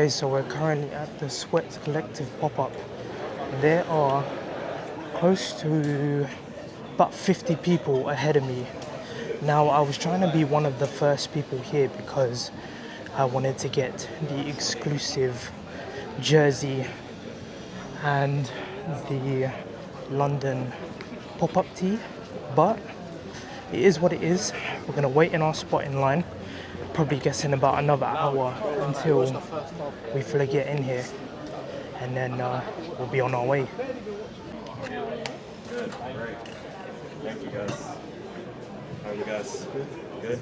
Okay, so we're currently at the Sweats Collective pop-up. There are close to about 50 people ahead of me. Now, I was trying to be one of the first people here because I wanted to get the exclusive jersey and the London pop-up tee, but it is what it is. We're gonna wait in our spot in line, probably guessing about another hour until we fully get in here, and then we'll be on our way. Good, great. Thank you guys. How are you guys? Good?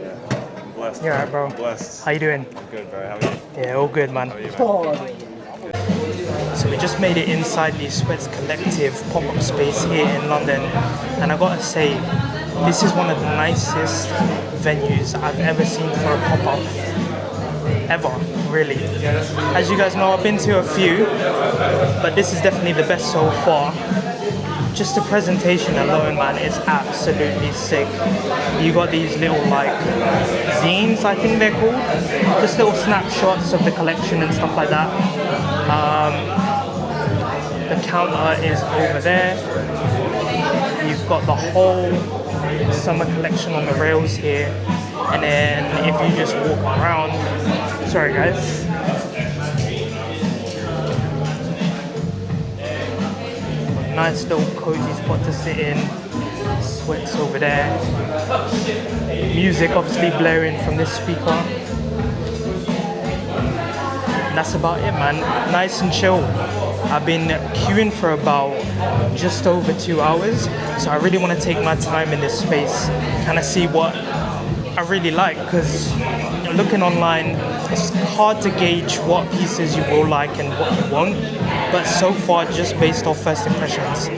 Yeah. I'm blessed. You alright, bro? I'm blessed. How you doing? I'm good, bro. How are you? Yeah, all good, man. How are you, man? So we just made it inside the Sweats Collective pop-up space here in London, and I gotta say, this is one of the nicest venues I've ever seen for a pop-up, ever, really. As you guys know, I've been to a few, but this is definitely the best so far. Just the presentation alone, man, is absolutely sick. You got these little like zines, I think they're called, just little snapshots of the collection and stuff like that. The counter is over there. You've got the whole summer collection on the rails here, and then if you just walk around, sorry guys. Nice little cozy spot to sit in. Sweats over there. Music obviously blaring from this speaker. And that's about it, man. Nice and chill. I've been queuing for about just over 2 hours, so I really want to take my time in this space, kind of see what I really like, because looking online, it's hard to gauge what pieces you will like and what you won't. But so far, just based off first impressions,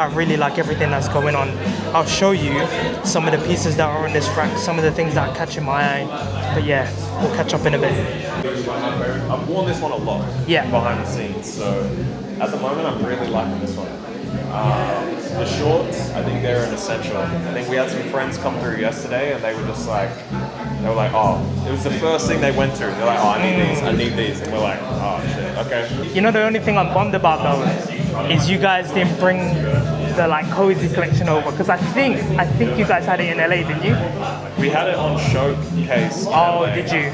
I really like everything that's going on. I'll show you some of the pieces that are on this rack, some of the things that are catching my eye. But yeah, we'll catch up in a bit. I've worn this one a lot. Yeah. Behind the scenes, so at the moment I'm really liking this one. The shorts, I think they're an essential. I think we had some friends come through yesterday, and they were like, oh, it was the first thing they went through. They're like, oh, I need these, and we're like, oh shit, okay. You know, the only thing I'm bummed about though is you guys didn't bring the like cozy collection over, because I think you guys had it in LA, didn't you? We had it on showcase. Oh, did you?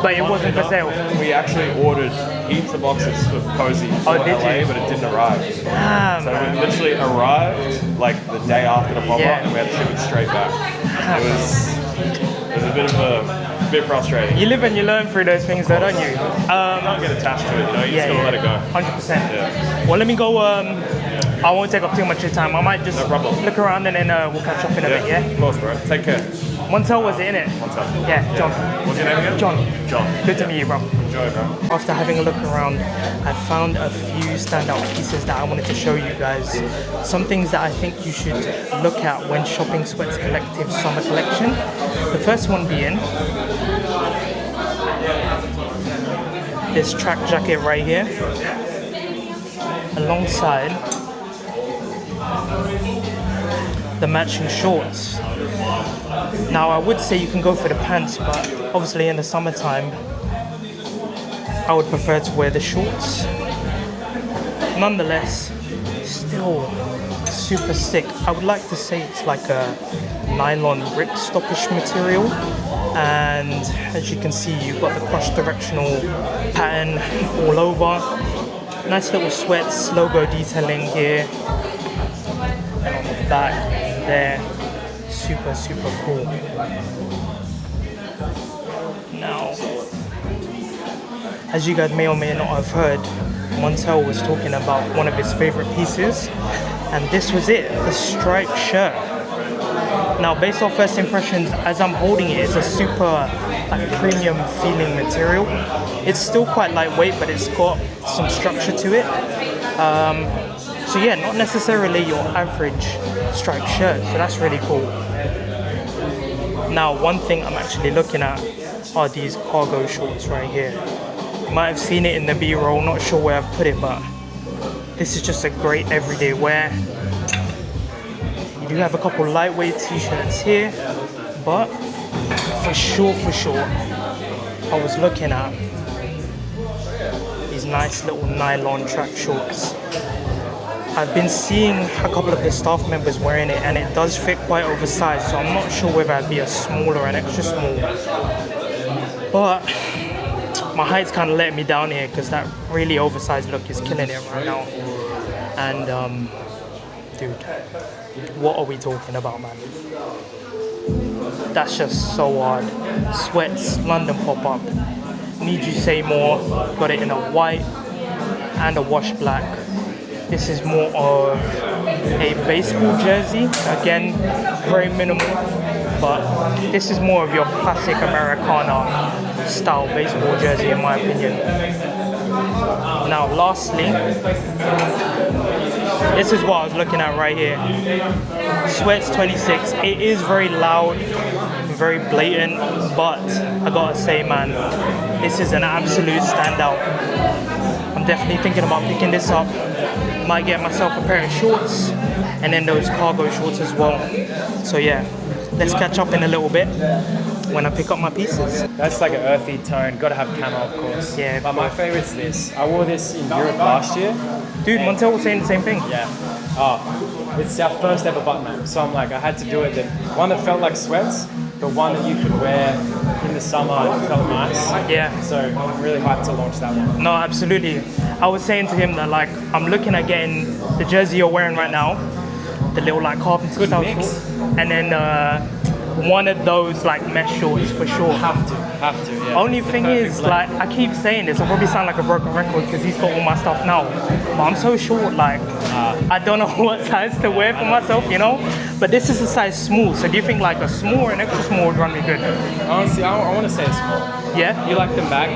But it wasn't for sale. We actually ordered heaps of boxes of cozy for LA, but it didn't arrive. Damn, So man. it literally arrived like the day after the pop-up, and we had to ship it straight back. It was a bit frustrating. You live and you learn through those things though, don't you? You can't get attached to it, you know, you just gotta let it go. 100%. Yeah. Well, let me go, I won't take up too much of your time. I might just No problem. look around and then we'll catch up in a bit, yeah? Of course, bro. Take care. Montel was it, innit? Montel. Yeah, John. What's your name again? John. John. Good to meet you, bro. Enjoy, bro. After having a look around, I found a few standout pieces that I wanted to show you guys. Some things that I think you should look at when shopping Sweats Collective summer collection. The first one being this track jacket right here, alongside the matching shorts. Now I would say you can go for the pants, but obviously in the summertime I would prefer to wear the shorts. Nonetheless, still super sick. I would like to say it's like a nylon ripstoppish material, and as you can see, you've got the cross-directional pattern all over. Nice little Sweats logo detailing here, and on the back there, super cool. Now, as you guys may or may not have heard, Montel was talking about one of his favorite pieces, and this was it, the striped shirt. Now, based off first impressions, as I'm holding it, it's a super like premium feeling material. It's still quite lightweight, but it's got some structure to it. So yeah, not necessarily your average striped shirt, so that's really cool. Now, one thing I'm actually looking at are these cargo shorts right here. You might have seen it in the B-roll, not sure where I've put it, but this is just a great everyday wear. You do have a couple lightweight t-shirts here, but for sure, I was looking at these nice little nylon track shorts. I've been seeing a couple of the staff members wearing it, and it does fit quite oversized, so I'm not sure whether I'd be a small or an extra small. But my height's kind of letting me down here because that really oversized look is killing it right now. And dude, what are we talking about, man? That's just so hard. Sweats, London pop-up. Need you say more. Got it in a white and a wash black. This is more of a baseball jersey. Again, very minimal, but this is more of your classic Americana style baseball jersey in my opinion. Now lastly, this is what I was looking at right here. Sweats 26. It is very loud, very blatant, but I gotta say, man, this is an absolute standout. I'm definitely thinking about picking this up. Might get myself a pair of shorts and then those cargo shorts as well. So yeah, let's catch up in a little bit when I pick up my pieces. That's like an earthy tone. Gotta have camo, of course. Yeah, but my favorite's this. I wore this in Europe last year. Dude, Montel was saying the same thing. Yeah. Oh, it's our first ever button up. So I'm like, I had to do it. One that felt like sweats, but one that you could wear in the summer and felt nice. Yeah. So I'm really hyped to launch that one. No, absolutely. I was saying to him that like I'm looking at getting the jersey you're wearing right now, the little like carpenter style shorts, and then one of those like mesh shorts for sure. Have to. Yeah. Only thing is, like, I keep saying this, I probably sound like a broken record because he's got all my stuff now. But I'm so short, like, I don't know what size to wear for myself, you know? But this is a size small, so do you think like a small or an extra small would run me good? Honestly, I want to say it's small. Yeah? You like them back?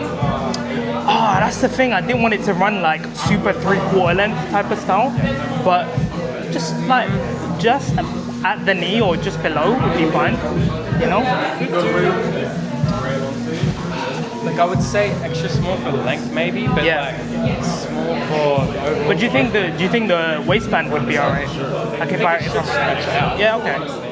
That's the thing. I didn't want it to run like super 3/4 length type of style, but just at the knee or just below would be fine, you know? Like I would say extra small for length maybe, but Yeah. like small for the overall. But do you think the waistband would be alright? Like if I stretch it out. yeah, okay.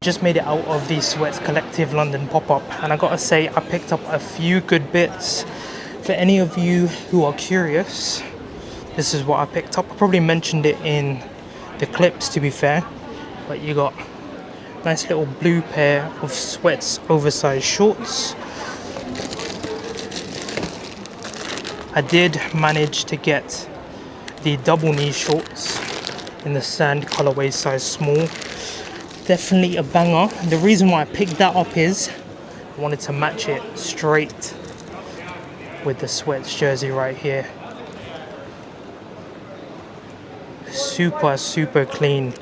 Just made it out of the Sweats Collective London pop-up, and I gotta say I picked up a few good bits. For any of you who are curious, this is what I picked up. I probably mentioned it in the clips to be fair, but you got a nice little blue pair of Sweats oversized shorts. I did manage to get the double knee shorts in the sand colorway size small. Definitely a banger. The reason why I picked that up is I wanted to match it straight with the Sweats jersey right here. Super clean.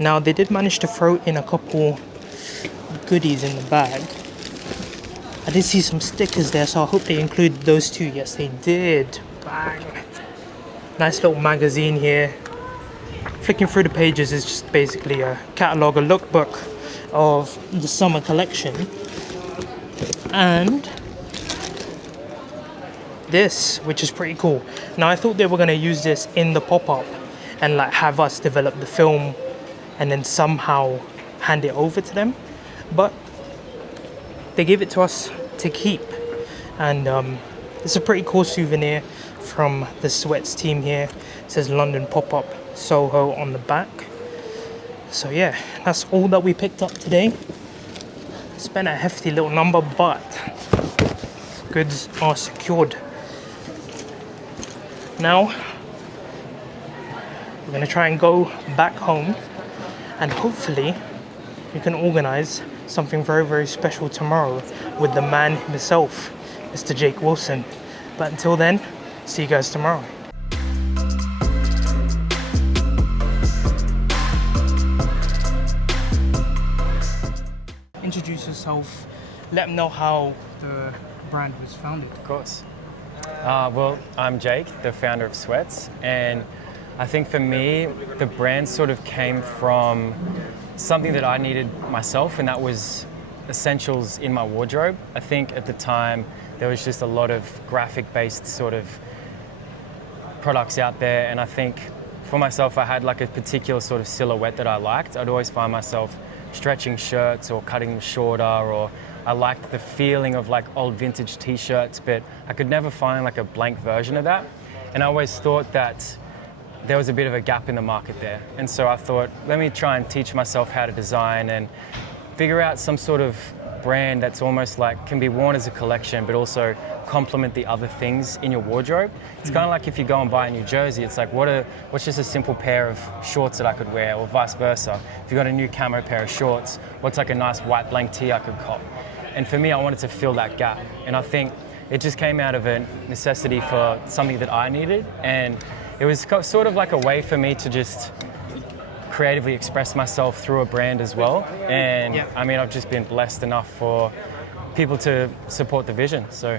Now they did manage to throw in a couple goodies in the bag. I did see some stickers there, so I hope they included those too. Yes, they did. Bang. Nice little magazine here. Flicking through the pages is just basically a catalogue, a lookbook of the summer collection. And this, which is pretty cool. Now I thought they were going to use this in the pop-up and like have us develop the film and then somehow hand it over to them. But they gave it to us to keep. And it's a pretty cool souvenir from the Sweats team here. It says London Pop-Up Soho on the back. So yeah, that's all that we picked up today. Spent a hefty little number, but goods are secured. Now we're gonna try and go back home, and hopefully we can organize something very special tomorrow with the man himself, Mr. Jake Wilson. But until then, see you guys tomorrow. Introduce yourself, let them know how the brand was founded? Of course. Well, I'm Jake, the founder of Sweats, and I think for me, the brand sort of came from something that I needed myself, and that was essentials in my wardrobe. I think at the time, there was just a lot of graphic-based sort of products out there, and I think for myself, I had like a particular sort of silhouette that I liked. I'd always find myself stretching shirts or cutting them shorter, or I liked the feeling of like old vintage t-shirts, but I could never find like a blank version of that. And I always thought that there was a bit of a gap in the market there. And so I thought, let me try and teach myself how to design and figure out some sort of brand that's almost like can be worn as a collection, but also complement the other things in your wardrobe. It's kind of like if you go and buy a new jersey, it's like what's just a simple pair of shorts that I could wear, or vice versa. If you got a new camo pair of shorts, what's like a nice white blank tee I could cop? And for me, I wanted to fill that gap. And I think it just came out of a necessity for something that I needed. And it was sort of like a way for me to just creatively express myself through a brand as well. And I mean, I've just been blessed enough for people to support the vision. So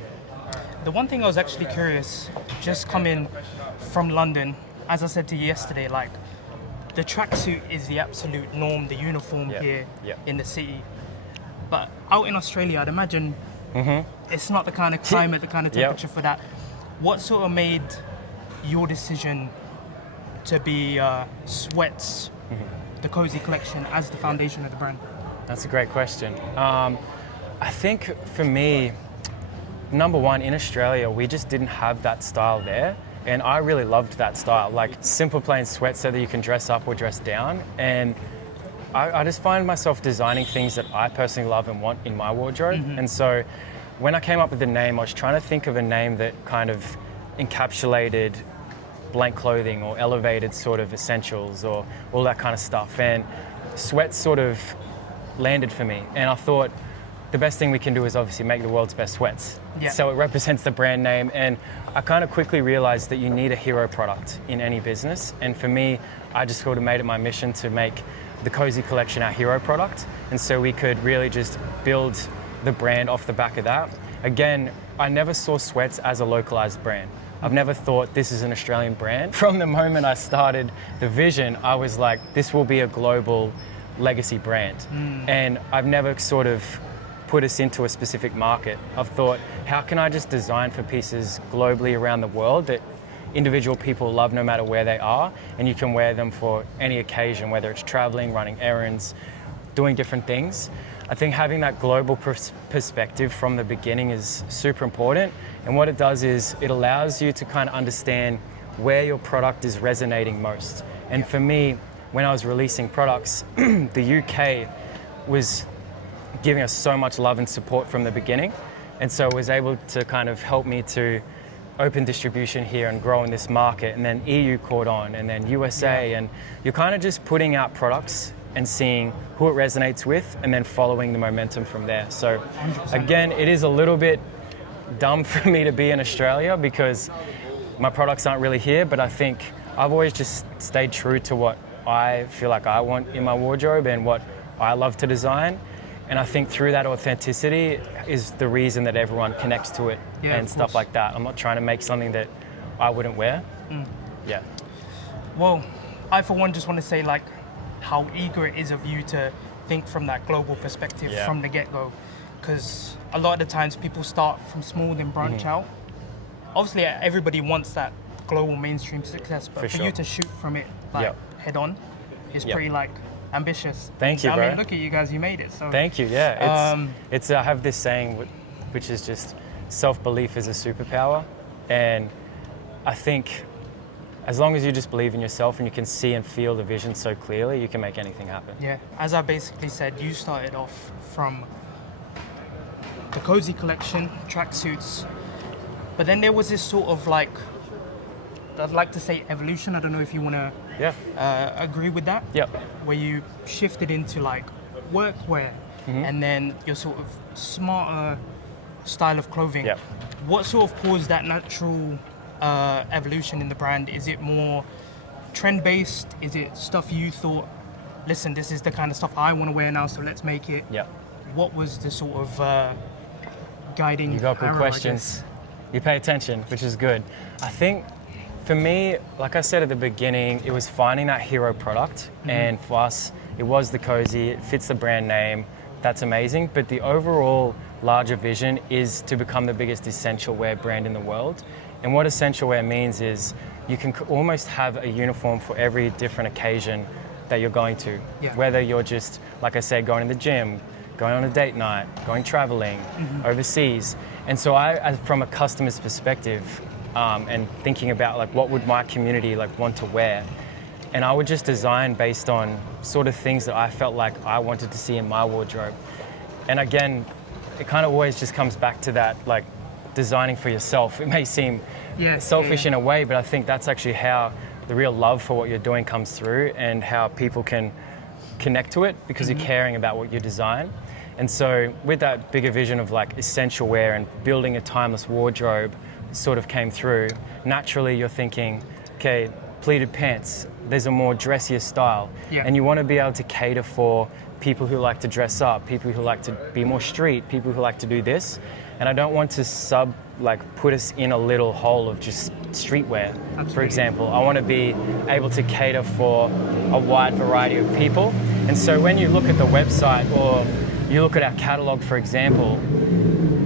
the one thing I was actually curious, just coming from London, as I said to you yesterday, like the tracksuit is the absolute norm, the uniform here in the city. But out in Australia, I'd imagine it's not the kind of climate, the kind of temperature for that. What sort of made your decision to be Sweats, the Cozy Collection, as the foundation of the brand? That's a great question. I think for me, number one, in Australia, we just didn't have that style there. And I really loved that style, like simple plain sweats so that you can dress up or dress down. And I just find myself designing things that I personally love and want in my wardrobe. And so when I came up with the name, I was trying to think of a name that kind of encapsulated blank clothing or elevated sort of essentials or all that kind of stuff. And Sweats sort of landed for me. And I thought the best thing we can do is obviously make the world's best sweats. So it represents the brand name. And I kind of quickly realized that you need a hero product in any business. And for me, I just sort of made it my mission to make the Cozy Collection our hero product. And so we could really just build the brand off the back of that. Again, I never saw Sweats as a localized brand. I've never thought this is an Australian brand. From the moment I started the vision, I was like, this will be a global legacy brand. And I've never sort of put us into a specific market. I've thought, how can I just design for pieces globally around the world that individual people love no matter where they are, and you can wear them for any occasion, whether it's traveling, running errands, doing different things. I think having that global perspective from the beginning is super important. And what it does is it allows you to kind of understand where your product is resonating most. And for me, when I was releasing products, the UK was giving us so much love and support from the beginning. And so it was able to kind of help me to open distribution here and grow in this market. And then EU caught on, and then USA. And you're kind of just putting out products and seeing who it resonates with and then following the momentum from there. So 100%. Again, it is a little bit dumb for me to be in Australia because my products aren't really here, but I think I've always just stayed true to what I feel like I want in my wardrobe and what I love to design. And I think through that authenticity is the reason that everyone connects to it and stuff like that. I'm not trying to make something that I wouldn't wear. Well, I for one just want to say like how eager it is of you to think from that global perspective from the get-go. Because a lot of the times people start from small then branch out. Obviously everybody wants that global mainstream success, but for you to shoot from it like head on is pretty like ambitious. Thank you, bro. I mean, look at you guys, you made it. So thank you. It's I have this saying which is just self-belief is a superpower, and I think as long as you just believe in yourself and you can see and feel the vision so clearly, you can make anything happen. Yeah, as I basically said, you started off from the Cozy Collection, tracksuits, but then there was this sort of like, I'd like to say evolution. I don't know if you want to agree with that. Where you shifted into like workwear and then your sort of smarter style of clothing. What sort of caused that natural evolution in the brand? Is it more trend-based? Is it stuff you thought, listen, this is the kind of stuff I want to wear now, so let's make it? What was the sort of guiding You got good arrow, I questions. guess. You pay attention, which is good. I think for me, like I said at the beginning, it was finding that hero product. And for us, it was the Cozy. It fits the brand name. That's amazing. But the overall larger vision is to become the biggest essential wear brand in the world. And what essential wear means is you can almost have a uniform for every different occasion that you're going to. Yeah. Whether you're just, like I said, going to the gym, going on a date night, going traveling, overseas. And so from a customer's perspective, and thinking about like what would my community like want to wear, and I would just design based on sort of things that I felt like I wanted to see in my wardrobe. And again, it kind of always just comes back to that, like designing for yourself. It may seem selfish in a way, but I think that's actually how the real love for what you're doing comes through, and how people can connect to it because you're caring about what you design. And so with that bigger vision of like essential wear and building a timeless wardrobe sort of came through, naturally you're thinking, okay, pleated pants, there's a more dressier style. Yeah. And you want to be able to cater for people who like to dress up, people who like to be more street, people who like to do this. And I don't want to put us in a little hole of just streetwear, for example. I want to be able to cater for a wide variety of people. And so when you look at the website or you look at our catalog, for example,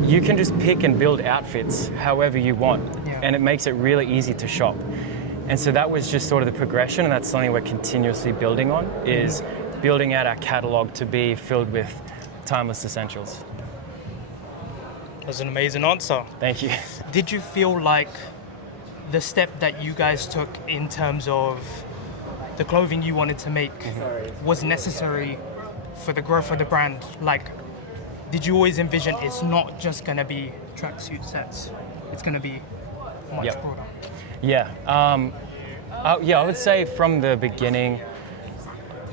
you can just pick and build outfits however you want. Yeah. And it makes it really easy to shop. And so that was just sort of the progression, and that's something we're continuously building on, is building out our catalog to be filled with timeless essentials. That's an amazing answer. Thank you. Did you feel like the step that you guys took in terms of the clothing you wanted to make was necessary for the growth of the brand? Like, did you always envision it's not just going to be tracksuit sets, it's going to be much broader? Yeah. I would say from the beginning,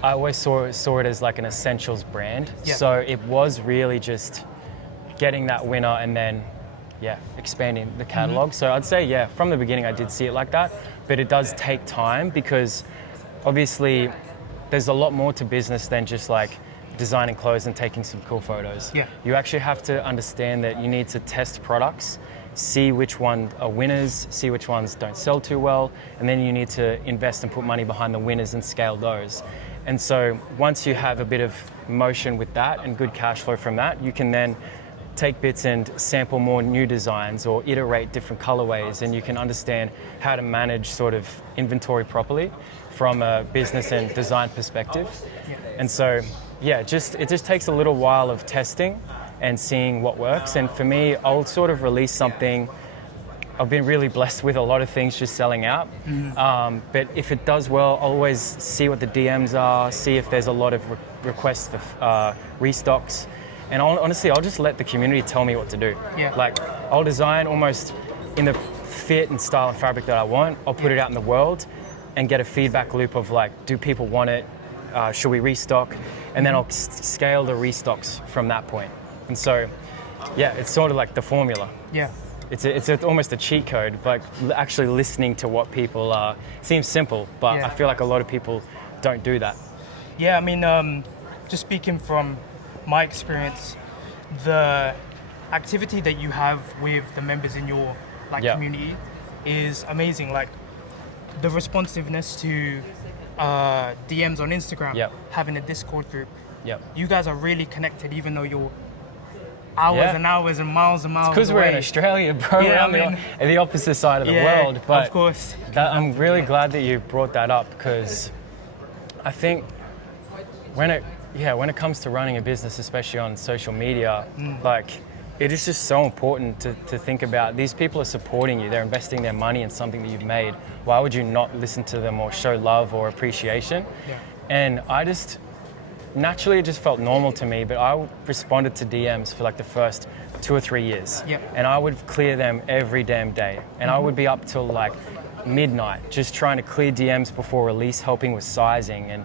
I always saw it as like an essentials brand. Yeah. So it was really just getting that winner and then, expanding the catalog. So I'd say, from the beginning I did see it like that, but it does take time because obviously there's a lot more to business than just like designing clothes and taking some cool photos. Yeah. You actually have to understand that you need to test products, see which ones are winners, see which ones don't sell too well, and then you need to invest and put money behind the winners and scale those. And so once you have a bit of motion with that and good cash flow from that, you can then take bits and sample more new designs or iterate different colorways, and you can understand how to manage sort of inventory properly from a business and design perspective. And so, it just takes a little while of testing and seeing what works. And for me, I'll sort of release something. I've been really blessed with a lot of things just selling out. But if it does well, I'll always see what the DMs are, see if there's a lot of requests for restocks. And honestly, I'll just let the community tell me what to do. Yeah. Like, I'll design almost in the fit and style and fabric that I want. I'll put it out in the world and get a feedback loop of like, do people want it? Should we restock? And then I'll scale the restocks from that point. And so, it's sort of like the formula. Yeah. It's almost a cheat code, but actually listening to what people are seems simple, but I feel like a lot of people don't do that. Yeah, I mean, just speaking from my experience, the activity that you have with the members in your community is amazing. Like the responsiveness to DMs on Instagram, having a Discord group. You guys are really connected, even though you're hours and hours and miles away. Because we're in Australia, bro. We're on the opposite side of the world. But of course. I'm really glad that you brought that up, because I think when it comes to running a business, especially on social media, like it is just so important to think about these people are supporting you. They're investing their money in something that you've made. Why would you not listen to them or show love or appreciation? And I just naturally, it just felt normal to me, but I responded to DMs for like the first 2 or 3 years. And I would clear them every damn day. And I would be up till like midnight just trying to clear DMs before release, helping with sizing. And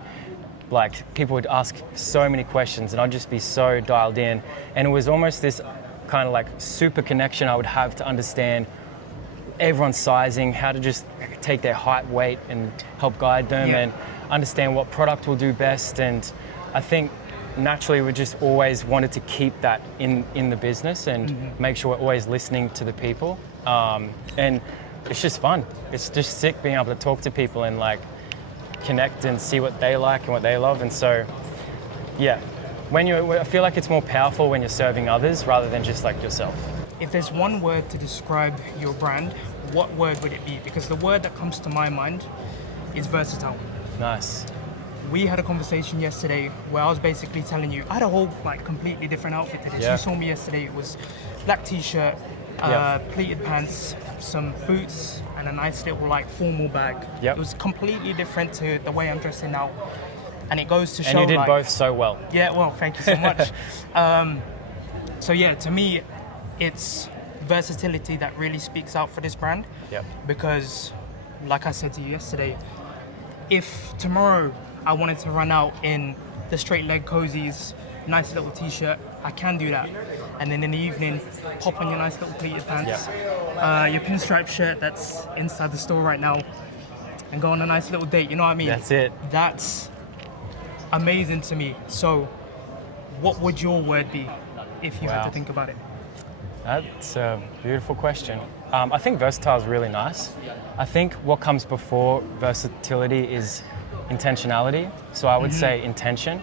like people would ask so many questions and I'd just be so dialed in. And it was almost this kind of like super connection I would have to understand everyone's sizing, how to just take their height, weight and help guide them and understand what product will do best. And I think naturally we just always wanted to keep that in the business and make sure we're always listening to the people. And it's just fun. It's just sick being able to talk to people and like connect and see what they like and what they love. And so, yeah, I feel like it's more powerful when you're serving others rather than just like yourself. If there's one word to describe your brand, what word would it be? Because the word that comes to my mind is versatile. Nice. We had a conversation yesterday where I was basically telling you, I had a whole like completely different outfit to this. Yeah. You saw me yesterday, it was black t-shirt, pleated pants, some boots, and a nice little like formal bag. Yep. It was completely different to the way I'm dressing now. And it goes to show. And you did like, both so well. Yeah, well, thank you so much. So yeah, to me, it's versatility that really speaks out for this brand. Yep. Because, like I said to you yesterday, if tomorrow I wanted to run out in the straight leg cozies, nice little t-shirt, I can do that. And then in the evening, pop on your nice little pleated pants, your pinstripe shirt that's inside the store right now, and go on a nice little date, you know what I mean? That's it. That's amazing to me. So what would your word be if you had to think about it? That's a beautiful question. I think versatile is really nice. I think what comes before versatility is intentionality. So I would say intention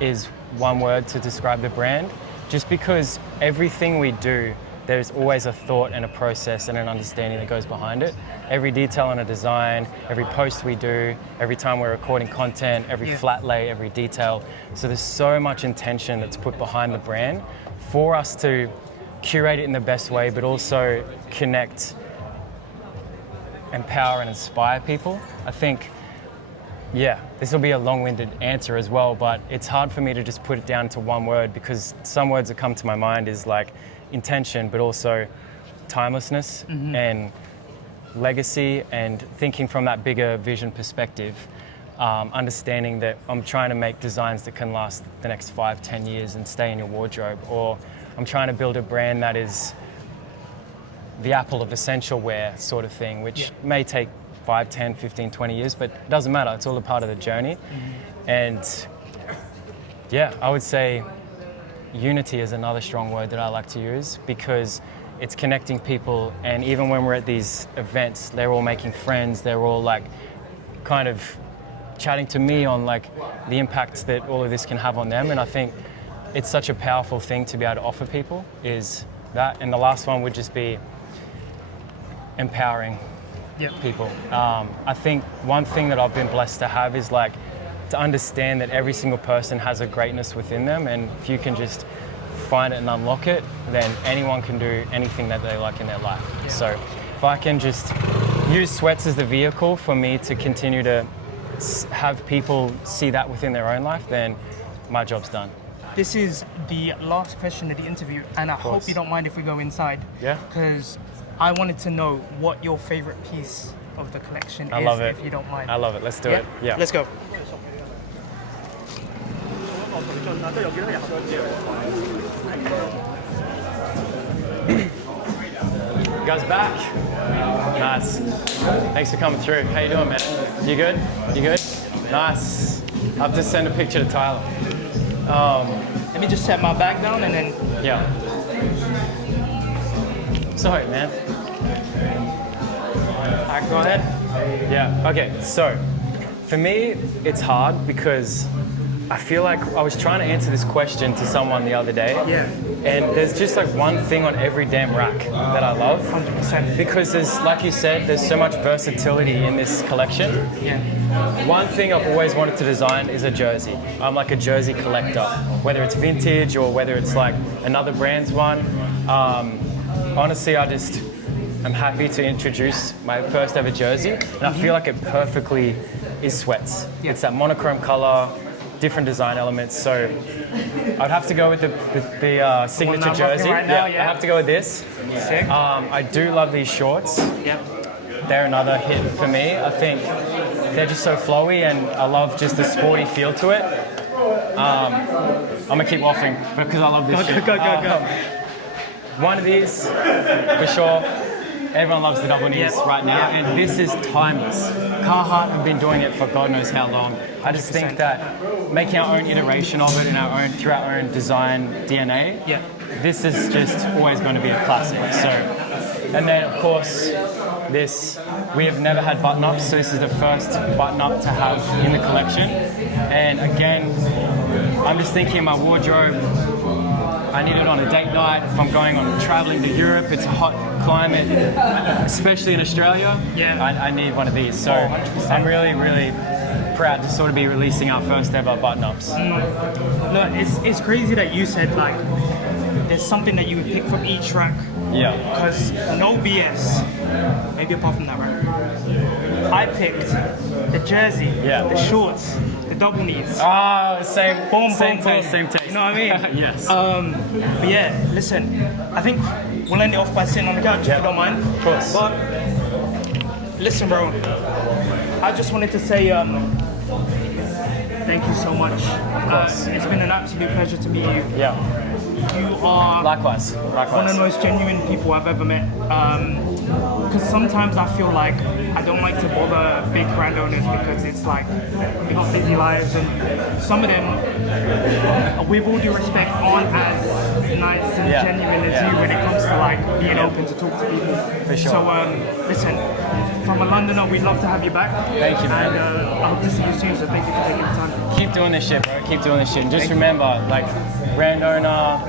is one word to describe the brand, just because everything we do, there's always a thought and a process and an understanding that goes behind it. Every detail on a design, every post we do, every time we're recording content, every flat lay, every detail. So there's so much intention that's put behind the brand for us to curate it in the best way, but also connect, empower and inspire people. I think, this will be a long-winded answer as well, but it's hard for me to just put it down to one word, because some words that come to my mind is like intention, but also timelessness and legacy, and thinking from that bigger vision perspective, understanding that I'm trying to make designs that can last the next 5-10 years and stay in your wardrobe, or I'm trying to build a brand that is the Apple of essential wear sort of thing, which may take 5, 10, 15, 20 years, but it doesn't matter. It's all a part of the journey. And I would say unity is another strong word that I like to use, because it's connecting people. And even when we're at these events, they're all making friends. They're all like kind of chatting to me on like the impact that all of this can have on them. And I think it's such a powerful thing to be able to offer people, is that. And the last one would just be empowering people. I think one thing that I've been blessed to have is like to understand that every single person has a greatness within them, and if you can just find it and unlock it, then anyone can do anything that they like in their life. So if I can just use sweats as the vehicle for me to continue to have people see that within their own life, then my job's done. This is the last question of the interview, and I hope you don't mind if we go inside. Yeah. Because I wanted to know what your favorite piece of the collection I is, love it. if you don't mind. I love it. Let's do it. Yeah. Let's go. You guys back? Nice. Thanks for coming through. How you doing, man? You good? You good? Nice. I'll have to send a picture to Tyler. Let me just set my bag down and then... Yeah. Sorry, man. Go ahead. Yeah, okay, so for me, it's hard because I feel like I was trying to answer this question to someone the other day. Yeah. And there's just like one thing on every damn rack that I love. 100%. Because there's, like you said, there's so much versatility in this collection. Yeah. One thing I've always wanted to design is a jersey. I'm like a jersey collector, whether it's vintage or whether it's like another brand's one. Honestly, I'm happy to introduce my first ever jersey, and I feel like it perfectly is sweats. Yeah. It's that monochrome color, different design elements. So I'd have to go with the signature I'm jersey. rocking right now, I have to go with this. Sick. I do love these shorts. Yep. They're another hit for me. I think they're just so flowy, and I love just the sporty feel to it. I'm gonna keep waffling because I love this shit. Go. One of these, for sure. Everyone loves the double knees Yeah. right now, Yeah. and this is timeless. Carhartt have been doing it for God knows how long. I just think 100%. that making our own iteration of it in our own through our own design DNA, Yeah. this is just always going to be a classic. So, and then of course, this we have never had button ups, so this is the first button up to have in the collection. And again, I'm just thinking in my wardrobe. I need it on a date night. If I'm going on traveling to Europe, it's a hot climate, especially in Australia. Yeah. I need one of these. So 100%. I'm really, really proud to sort of be releasing our first ever button-ups. No, it's crazy that you said like there's something that you would pick from each track. Yeah. Because no BS. Maybe apart from that, right? I picked the jersey, Yeah. the shorts, the double knees. Ah, same, Boom, same boom, taste, boom. same taste. You know what I mean? Yes. But yeah, listen, I think we'll end it off by sitting on the couch if you don't mind. Of course. But listen, bro, I just wanted to say thank you so much. Of course. It's been an absolute pleasure to meet you. Yeah. You are Likewise. one of Likewise. the most genuine people I've ever met. Because sometimes I feel like I don't like to bother big brand owners because it's like we got busy lives, and some of them, with all due respect, aren't as nice and Yeah. genuine as Yeah. you when it comes to like being open to talk to people. For sure. So listen, from a Londoner, we'd love to have you back. Thank you, man. And I hope to see you soon. So thank you for taking the time. Keep doing this shit, bro. Keep doing this shit. And just Thank you. remember, like, brand owner,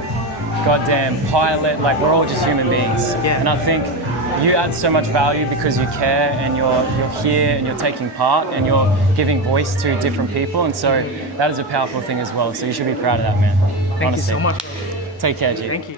goddamn pilot, like, we're all just human beings. Yeah. And I think you add so much value because you care and you're here and you're taking part and you're giving voice to different people. And so that is a powerful thing as well. So you should be proud of that, man. Thank Honestly. you so much. Take care, G. Thank you.